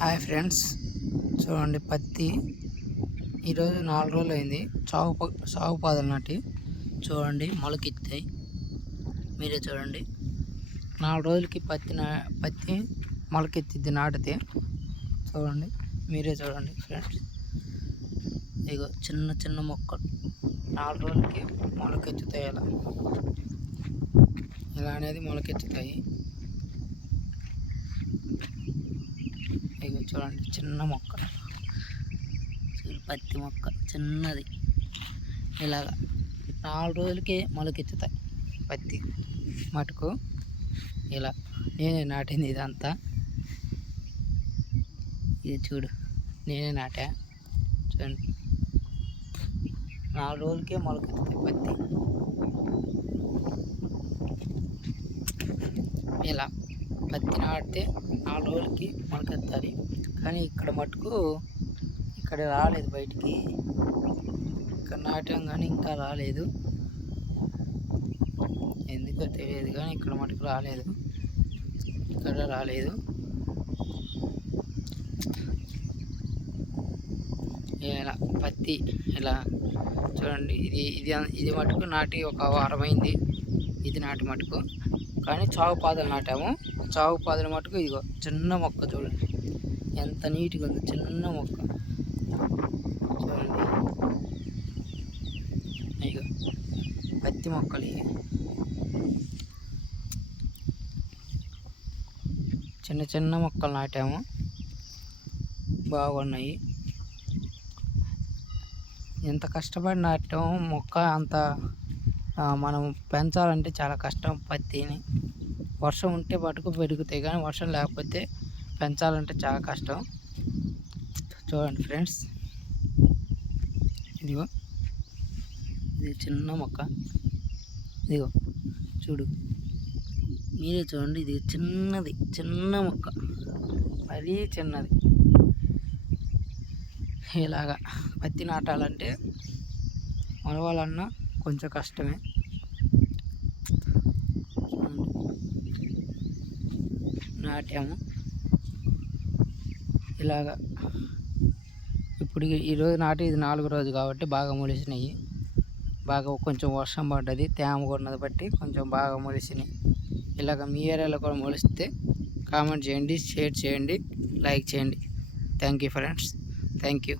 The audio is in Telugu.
హాయ్ ఫ్రెండ్స్, చూడండి పత్తి ఈరోజు 4 రోజులు అయింది. సాగు పాదలు నాటి చూడండి మొలకెత్తాయి. మీరే చూడండి, 4 రోజులకి పత్తి మొలకెత్తిద్ది నాటితే. చూడండి, మీరే చూడండి ఫ్రెండ్స్. ఇగో చిన్న చిన్న మొక్కలు 4 రోజులకి మొలకెత్తుతాయి. ఇలా అనేది మొలకెత్తుతాయి. ఇగో చూడండి, చిన్న మొక్క, పత్తి మొక్క చిన్నది. ఇలాగా 4 రోజులకే మొలకెత్తుతాయి పత్తి మటుకు. ఇలా నేనే నాటింది ఇదంతా. ఇది చూడు, నేనే నాటా. చూడండి, 4 రోజులకే మొలకెత్తుతాయి పత్తి. ఇలా పత్తి నాటితే 4 రోజులకి మొలకెత్తాలి. కానీ ఇక్కడ మటుకు ఇక్కడ రాలేదు బయటికి. ఇక్కడ నాటాం కానీ ఇంకా రాలేదు, ఎందుకో తెలియదు. కానీ ఇక్కడ మటుకు రాలేదు, ఇక్కడ రాలేదు. ఇలా పత్తి ఇలా చూడండి. ఇది మటుకు నాటి ఒక వారమైంది. ఇది నాటి మటుకు. కానీ చావు పాదలు నాటాము. చావు పాదలు మటుకు ఇదిగో చిన్న మొక్క చూడండి, ఎంత నీట్గా ఉంది. చిన్న మొక్క చూడండి. ఇగో పత్తి మొక్కలు చిన్న చిన్న మొక్కలు నాటాము, బాగున్నాయి. ఎంత కష్టపడి నాటాము మొక్క, అంత మనం పెంచాలంటే చాలా కష్టం. పత్తిని వర్షం ఉంటే పట్టుకు పెరుగుతాయి, కానీ వర్షం లేకపోతే పెంచాలంటే చాలా కష్టం. చూడండి ఫ్రెండ్స్, ఇదిగో ఇది చిన్న మొక్క. ఇదిగో చూడు, మీరే చూడండి. ఇది చిన్నది, చిన్న మొక్క, మరీ చిన్నది. ఇలాగా పత్తి నాటాలంటే మొలవాలన్నా కొంచెం కష్టమే. నాటాము ఇలాగా. ఇప్పుడు ఈరోజు నాటి ఇది 4వ రోజు కాబట్టి బాగా మొలిసినాయి. బాగా కొంచెం వర్షం పడ్డది, తేమ ఉన్నది బట్టి కొంచెం బాగా మొలిసినాయి. ఇలాగ మీ ఏరియాలో కూడా మొలిస్తే కామెంట్ చేయండి, షేర్ చేయండి, లైక్ చేయండి. Thank you friends, thank you.